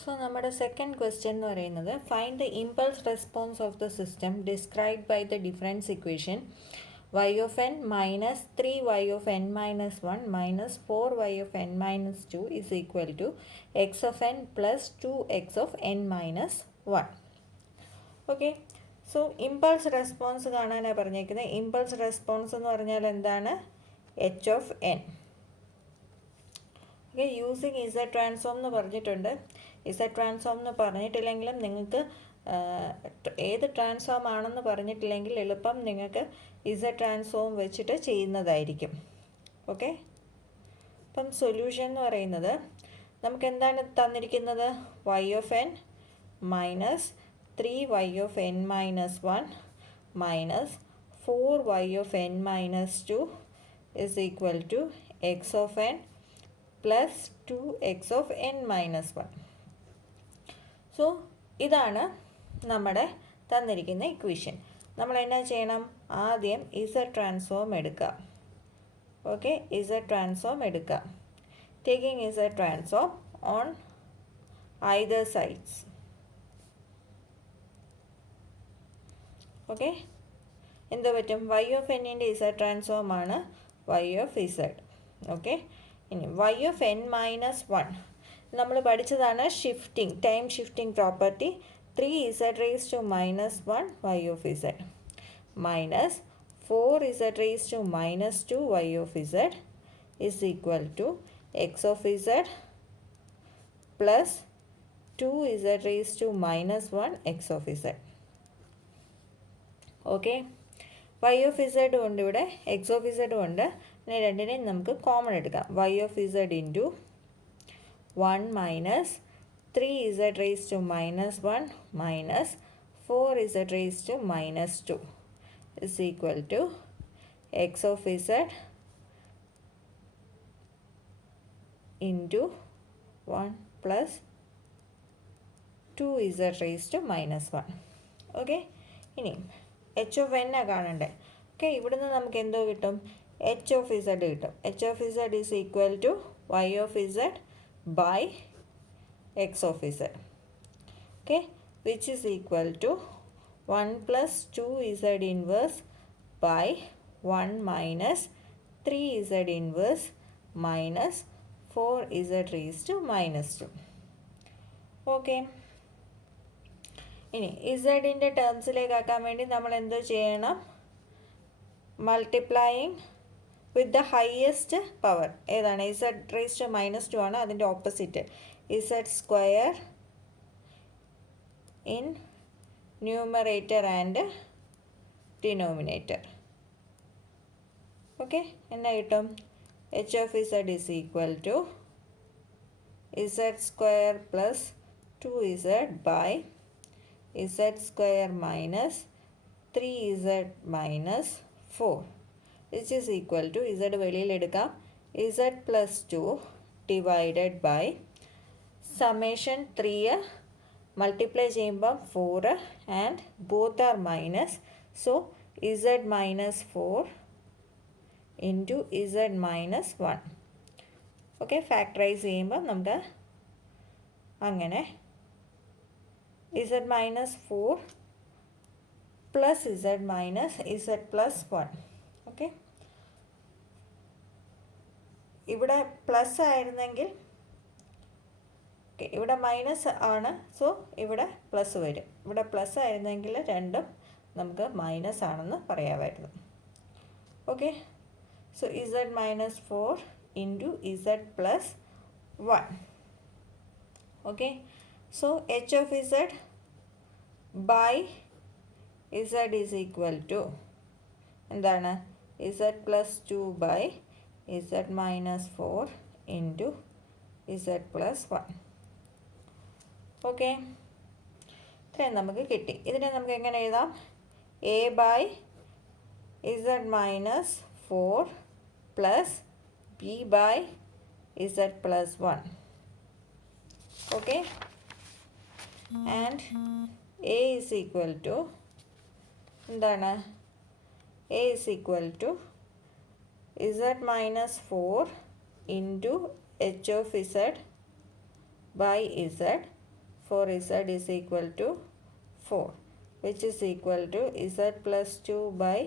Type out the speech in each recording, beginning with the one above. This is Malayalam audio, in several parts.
So, our second question is find the impulse response of the system described by the difference equation y of n minus 3y of n minus 1 minus 4y of n minus 2 is equal to x of n plus 2x of n minus 1. Okay. So, impulse response കാണാനാണ് പറഞ്ഞേക്കുന്നത്. Impulse response എന്ന് പറഞ്ഞാൽ എന്താണ്? h of n. Okay, using Z transform എന്ന് പറഞ്ഞിട്ടുണ്ട്. Z transform എന്ന് പറഞ്ഞിട്ടില്ലെങ്കിലും നിങ്ങൾക്ക് ഏത് ട്രാൻസ്ഫോം ആണെന്ന് പറഞ്ഞിട്ടില്ലെങ്കിൽ എളുപ്പം നിങ്ങൾക്ക് Z transform വെച്ചിട്ട് ചെയ്യുന്നതായിരിക്കും. ഓക്കെ, അപ്പം സൊല്യൂഷൻ എന്ന് പറയുന്നത് നമുക്ക് എന്താണ് തന്നിരിക്കുന്നത്? y of n minus 3y of n minus 1 minus 4y of n minus 2 is equal to x of n plus 2x of n minus 1. So, ഇതാണ് നമ്മുടെ തന്നിരിക്കുന്ന ഇക്വേഷൻ. നമ്മൾ എന്നാ ചെയ്യണം? ആദ്യം Z ട്രാൻസ്ഫോം എടുക്കുക. ഓക്കെ, Z ട്രാൻസ്ഫോം എടുക്കുക. Taking Z transform on either sides. Okay, എന്ത് പറ്റും? y of n ൻ്റെ Z ട്രാൻസ്ഫോം ആണ് y of z. ഓക്കെ, ഇനി y of n മൈനസ് 1 നമ്മൾ പഠിച്ചതാണ് shifting, time shifting property. 3z raise to minus 1 y of z minus 4z raise to minus 2 y of z is equal to x of z plus 2z raise to minus 1 x of z. Okay, y of z ഉണ്ട്, ഇവിടെ x of z ഉണ്ട്. ഇനി രണ്ടിനെയും നമുക്ക് കോമൺ എടുക്കാം. y of z into 1 minus 3z raise to minus 1 minus 4z raise to minus 2 is equal to x of z into 1 plus 2z raise to minus 1. Okay, ഇനി h of n കാണണ്ടേ? ഓക്കെ, ഇവിടുന്ന് നമുക്ക് എന്തോ കിട്ടും? h of z കിട്ടും. h of z is equal to y of z by x of z. Okay, which is equal to 1 plus 2z inverse by 1 minus 3z inverse minus 4z raised to minus 2. Okay. ഇനി ഇസഡിൻ്റെ ടേംസിലേക്ക് ആക്കാൻ വേണ്ടി നമ്മൾ എന്തോ ചെയ്യണം? Multiplying with the highest power ഏതാണ്? ഇസഡ് റേസ് ടു മൈനസ് 2 ആണ്. അതിൻ്റെ opposite z square in numerator and denominator. Okay, എന്നാ കിട്ടും? H of z is equal to z square plus 2z by z square minus 3z minus 4 which is equal to z വെളിയിൽ എടുക്കാം z plus 2 divided by summation 3 multiply ചെയ്യുമ്പോൾ 4 and both are minus, so z minus 4 into z minus 1. Okay, factorise ചെയ്യുമ്പോൾ നമുക്ക് അങ്ങനെ z minus 4 plus z minus z plus 1. Okay, ഇവിടെ പ്ലസ് ആയിരുന്നെങ്കിൽ ഇവിടെ മൈനസ് ആണ്, സോ ഇവിടെ പ്ലസ് വരും. ഇവിടെ പ്ലസ് ആയിരുന്നെങ്കിൽ രണ്ടും നമുക്ക് മൈനസ് ആണെന്ന് പറയാമായിരുന്നു. Okay, so z minus 4 into z plus 1. Okay, so h of z by z is equal to എന്താണ്? z plus 2 by z minus 4 into z plus 1. Okay, ഇത്രയും നമുക്ക് കിട്ടി. ഇതിനെ നമുക്ക് എങ്ങനെ എഴുതാം? a by z minus 4 plus b by z plus 1. Okay, and a is equal to എന്താണ്? a is equal to z minus 4 into h of z by z for z is equal to 4, which is equal to z plus 2 by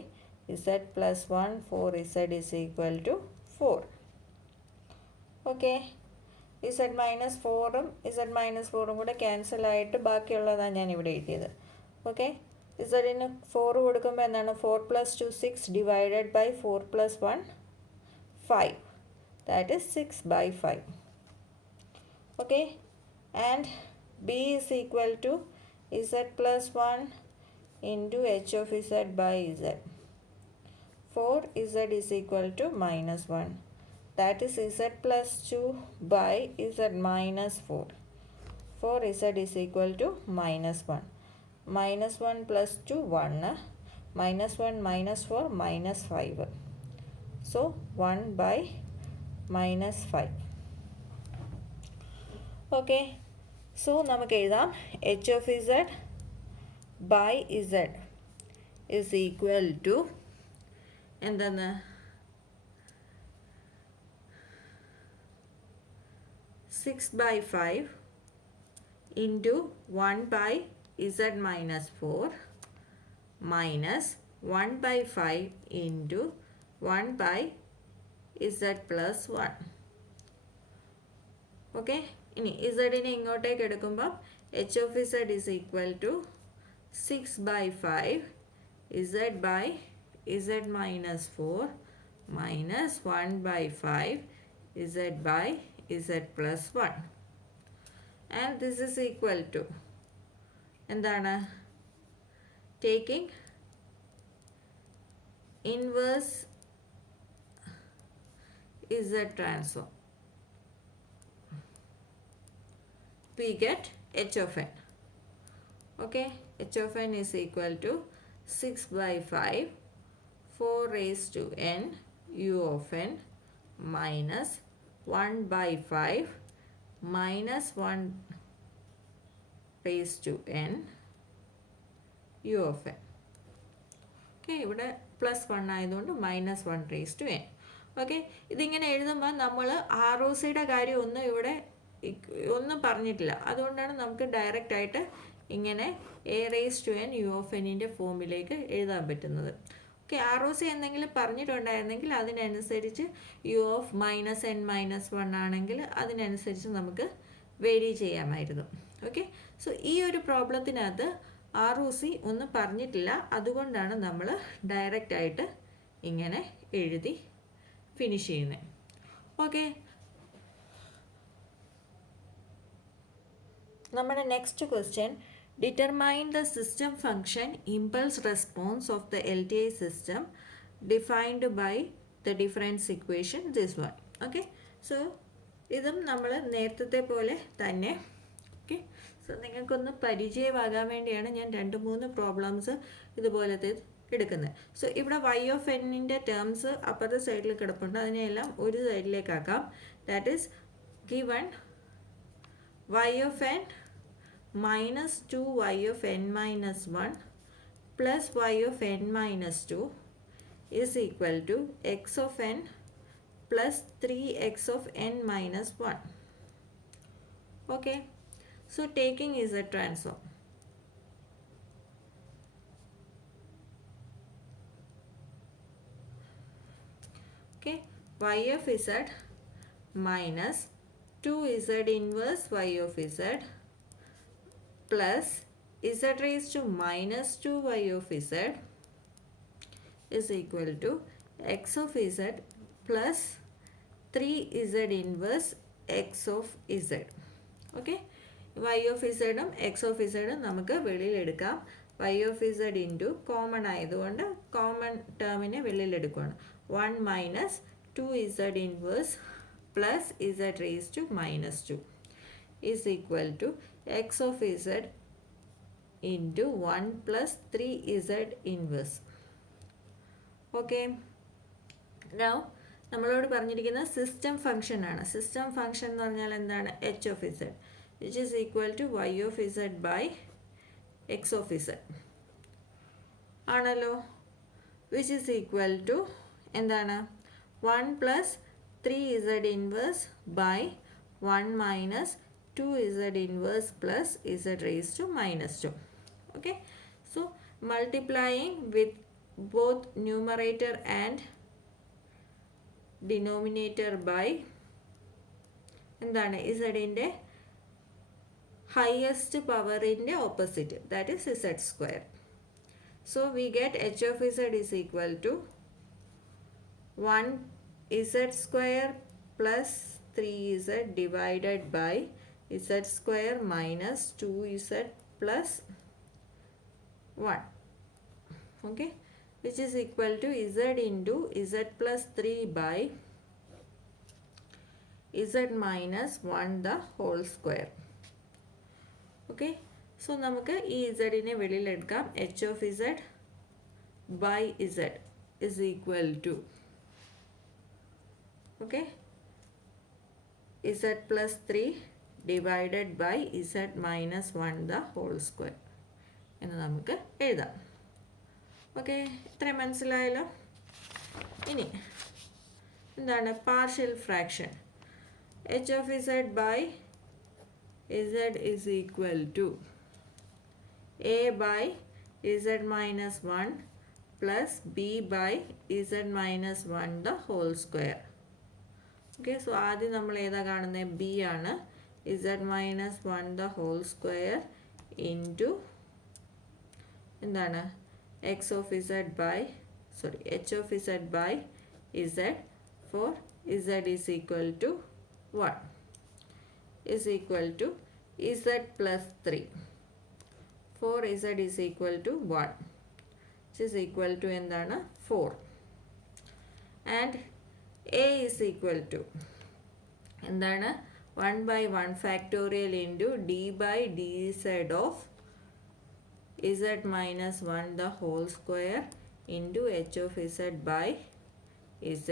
z plus 1 for z is equal to 4. Okay. z minus 4 z minus 4 കൂടെ ക്യാൻസൽ ആയിട്ട് ബാക്കിയുള്ളതാണ് ഞാൻ ഇവിടെ എഴുതിയത്. ഓക്കെ, ഇസഡിന് 4 കൊടുക്കുമ്പോൾ എന്താണ് 4 plus 2 6 divided by 4 plus 1 5, that is 6 by 5. Okay, and b is equal to z plus 1 into h of z by z. For z is equal to minus 1, that is z plus 2 by z minus 4. For z is equal to minus 1. Minus 1 plus 2 1, minus 1 minus 4 minus 5. So 1 by minus 5. Okay, so നമുക്ക് എഴുതാം h of z by z is equal to എന്താണ് 6 by 5 into 1 by z minus 4 minus 1 by 5 into 1 by z plus 1. Okay, ഇനി z-നെ ഇങ്ങോട്ടേക്ക് എടുക്കുമ്പോൾ h of z is equal to 6 by 5 z by z minus 4 minus 1 by 5 z by z plus 1. And this is equal to എന്താണ്, taking inverse z transform, we get h of n. Okay, h of n is equal to 6 by 5 4 raised to n u of n minus 1 by 5 minus 1 raised to n u of n. Okay, ഇവിടെ പ്ലസ് 1 ആയതുകൊണ്ട് minus 1 raise to n. Okay, ഇതിങ്ങനെ എഴുതുമ്പോൾ നമ്മൾ ആർ ഒ സിയുടെ കാര്യം ഒന്നും പറഞ്ഞിട്ടില്ല, അതുകൊണ്ടാണ് നമുക്ക് ഡയറക്റ്റ് ആയിട്ട് ഇങ്ങനെ a raise to n u of എന്നിൻ്റെ ഫോമിലേക്ക് എഴുതാൻ പറ്റുന്നത്. ഓക്കെ, ആർ ഒ സി എന്തെങ്കിലും പറഞ്ഞിട്ടുണ്ടായിരുന്നെങ്കിൽ അതിനനുസരിച്ച് u of minus n minus 1 ആണെങ്കിൽ അതിനനുസരിച്ച് നമുക്ക് വേരി ചെയ്യാമായിരുന്നു. ഓക്കെ, സോ ഈ ഒരു പ്രോബ്ലത്തിനകത്ത് ആർ ഒ സി ഒന്നും പറഞ്ഞിട്ടില്ല, അതുകൊണ്ടാണ് നമ്മൾ ഡയറക്റ്റ് ആയിട്ട് ഇങ്ങനെ എഴുതി ഫിനിഷ് ചെയ്യുന്നത്. ഓക്കെ, നമ്മുടെ next question, determine the system function impulse response of the LTI system defined by the difference equation this one. Okay, so ഇതും നമ്മൾ നേരത്തെ പോലെ തന്നെ. ഓക്കെ, സോ നിങ്ങൾക്കൊന്ന് പരിചയമാകാൻ വേണ്ടിയാണ് ഞാൻ 2-3 പ്രോബ്ലംസ് ഇതുപോലത്തെ എടുക്കുന്നത്. സോ ഇവിടെ y ഓഫ് എന്നിൻ്റെ ടേംസ് അപ്പുറത്തെ സൈഡിൽ കിടപ്പുണ്ട്, അതിനെയെല്ലാം ഒരു സൈഡിലേക്കാക്കാം. That is given y of n minus 2y of n minus 1 plus y of n minus 2 is equal to x of n plus 3x of n minus 1. Okay, so taking is a transform. Okay, y of z minus 2z inverse y of z plus z raised to minus 2y of z is equal to x of z plus 3z inverse x of z. Okay, y of z ഉം x of z ഉം നമുക്ക് വെളിയിലെടുക്കാം. y of z into common ആയതുകൊണ്ട് common ടേമിനെ വെളിയിലെടുക്കുകയാണ്. 1 minus 2z inverse plus z raised to minus 2 is equal to x of z into 1 plus 3z inverse. Okay, now നമ്മളോട് പറഞ്ഞിരിക്കുന്ന സിസ്റ്റം ഫംഗ്ഷൻ ആണ്. സിസ്റ്റം ഫംഗ്ഷൻ എന്ന് പറഞ്ഞാൽ എന്താണ്? h of z which is equal to y of z by x of z ആണല്ലോ, which is equal to എന്താണ്? 1 plus 3z inverse by 1 minus 2z inverse plus z raised to minus 2. Okay, so multiplying with both numerator and denominator by എന്താണ് ഇസഡിൻ്റെ highest power in the opposite, that is z square. So we get h of z is equal to 1z square plus 3z divided by z square minus 2z plus 1. Okay, which is equal to z into z plus 3 by z minus 1 the whole square. Okay, so നമുക്ക് ഈ ഇസഡിനെ വെളിയിലെടുക്കാം. h of z by z is equal to okay z plus 3 divided by z minus 1 the whole square എന്ന് നമുക്ക് എഴുതാം. ഓക്കെ, ഇത്രയും മനസ്സിലായല്ലോ. ഇനി എന്താണ് partial fraction? h of z by z is equal to a by z minus 1 plus b by z minus 1 the whole square. Okay, so ആദ്യം നമ്മൾ ഏതാ കാണുന്നത്? b ആണ്. z minus 1 the whole square into എന്താണ് h of z by z for z is equal to 1 is equal to z plus 3 for z is equal to 1 which is equal to എന്താണ് 4 and a is equal to എന്താണ് 1 by 1 factorial into d by dz of z minus 1 the whole square into h of z by z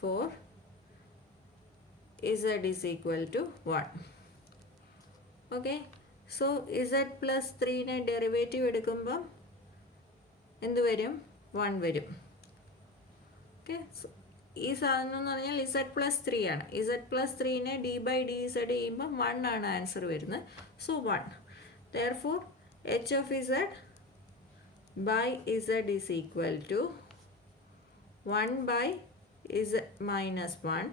for z is equal to 1. Okay, so z plus 3നെ ഡെറിവേറ്റീവ് എടുക്കുമ്പം എന്ത് വരും? 1 വരും. ഓക്കെ, ഈ സാധനം എന്ന് പറഞ്ഞാൽ z plus 3 ആണ്. z plus 3നെ d by dz ചെയ്യുമ്പം 1 ആണ് ആൻസർ വരുന്നത്. So 1. Therefore h of z by z is equal to 1 by z minus 1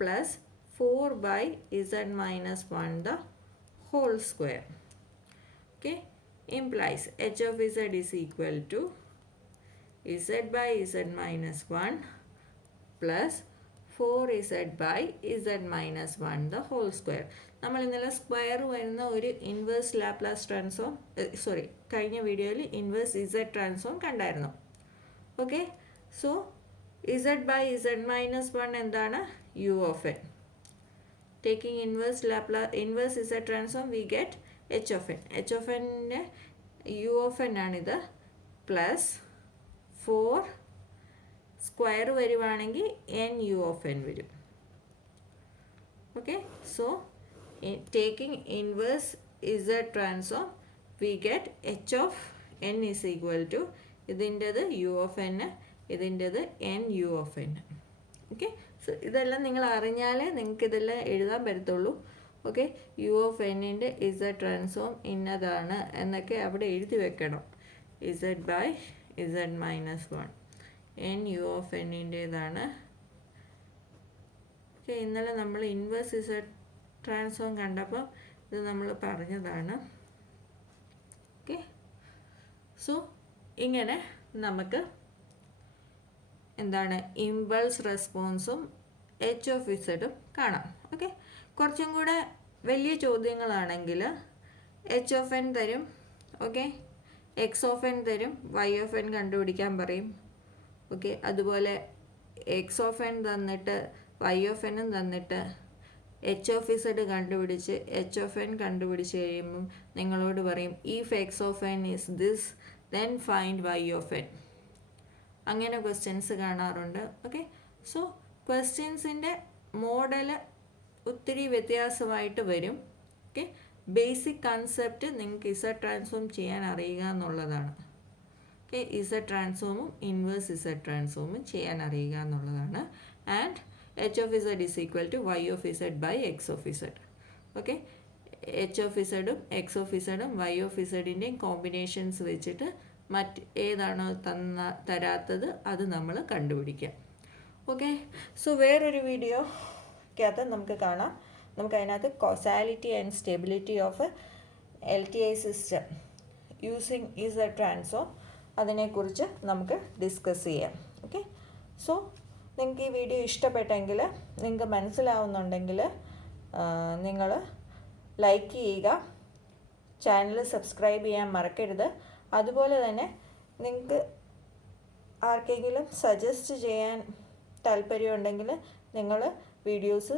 plus 4 by z minus 1 the whole square. Okay, implies h of z is equal to z by z minus 1 plus 4z by z minus 1 the whole square. നമ്മൾ ഇന്നലെ സ്ക്വയർ വരുന്ന ഒരു ഇൻവേഴ്സ് ലാപ്ലാസ് ട്രാൻസ്ഫോം കഴിഞ്ഞ വീഡിയോയിൽ ഇൻവേഴ്സ് z ട്രാൻസ്ഫോം കണ്ടായിരുന്നു. Okay, so z by z minus 1 എന്താണ്? u of n. Taking inverse z transform we get h of n. h of n u of n ആണിത് പ്ലസ് 4 സ്ക്വയർ വരുവാണെങ്കിൽ n u of n വരും. Okay, so taking inverse z transform we get h of n is equal to ഇതിൻ്റെത് u of n, ഇതിൻ്റെത് n u of n. Okay, so ഇതെല്ലാം നിങ്ങൾ അറിഞ്ഞാലേ നിങ്ങൾക്ക് ഇതെല്ലാം എഴുതാൻ പറ്റത്തുള്ളൂ. ഓക്കെ, യു ഓഫ് എന്നിൻ്റെ z ട്രാൻസ്ഫോം ഇന്നതാണ് എന്നൊക്കെ അവിടെ എഴുതി വെക്കണം. z by z minus 1 n u of എന്നിൻ്റേതാണ്. ഓക്കെ, ഇന്നലെ നമ്മൾ ഇൻവേഴ്സ് z ട്രാൻസ്ഫോം കണ്ടപ്പോൾ ഇത് നമ്മൾ പറഞ്ഞതാണ്. ഓക്കെ, സോ ഇങ്ങനെ നമുക്ക് എന്താണ് ഇമ്പൾസ് റെസ്പോൺസും h of z കാണാം. ഓക്കെ, കുറച്ചും കൂടെ വലിയ ചോദ്യങ്ങളാണെങ്കിൽ h of n തരും. ഓക്കെ, x of n തരും, y of n കണ്ടുപിടിക്കാൻ പറയും. ഓക്കെ, അതുപോലെ x of n തന്നിട്ട് y of n തന്നിട്ട് h of z കണ്ടുപിടിച്ച് h of n കണ്ടുപിടിച്ച് കഴിയുമ്പം നിങ്ങളോട് പറയും if x of n is this then find y of n. അങ്ങനെ ക്വസ്റ്റ്യൻസ് കാണാറുണ്ട്. ഓക്കെ, സോ ക്വസ്റ്റ്യൻസിൻ്റെ മോഡൽ ഒത്തിരി വ്യത്യാസമായിട്ട് വരും. ഓക്കെ, ബേസിക് കൺസെപ്റ്റ് നിങ്ങൾക്ക് z ട്രാൻസ്ഫോം ചെയ്യാൻ അറിയുക എന്നുള്ളതാണ്. ഓക്കെ, z ട്രാൻസ്ഫോമും ഇൻവേഴ്സ് z ട്രാൻസ്ഫോമും ചെയ്യാൻ അറിയുക എന്നുള്ളതാണ്. And h of z is equal to y of z by x of z. Okay, h of ഇസഡും എക്സ് ഓഫ് ഇസഡും വൈ ഓഫ് ഇസഡിൻ്റെയും കോമ്പിനേഷൻസ് വെച്ചിട്ട് ഏതാണോ തരാത്തത് അത് നമ്മൾ കണ്ടുപിടിക്കാം. ഓക്കെ, സോ വേറൊരു വീഡിയോക്കകത്ത് നമുക്ക് കാണാം. നമുക്ക് അതിനകത്ത് causality and stability of LTI system using Z transform അതിനെക്കുറിച്ച് നമുക്ക് ഡിസ്കസ് ചെയ്യാം. ഓക്കെ, സോ നിങ്ങൾക്ക് ഈ വീഡിയോ ഇഷ്ടപ്പെട്ടെങ്കിൽ, നിങ്ങൾക്ക് മനസ്സിലാവുന്നുണ്ടെങ്കിൽ നിങ്ങൾ ലൈക്ക് ചെയ്യുക, ചാനൽ സബ്സ്ക്രൈബ് ചെയ്യാൻ മറക്കരുത്. അതുപോലെ തന്നെ നിങ്ങൾക്ക് ആർക്കെങ്കിലും സജസ്റ്റ് ചെയ്യാൻ താല്പര്യമുണ്ടെങ്കിൽ നിങ്ങൾ വീഡിയോസ്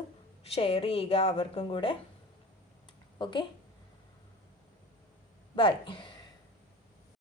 ഷെയർ ചെയ്യുക അവർക്കും കൂടെ. Okay, by.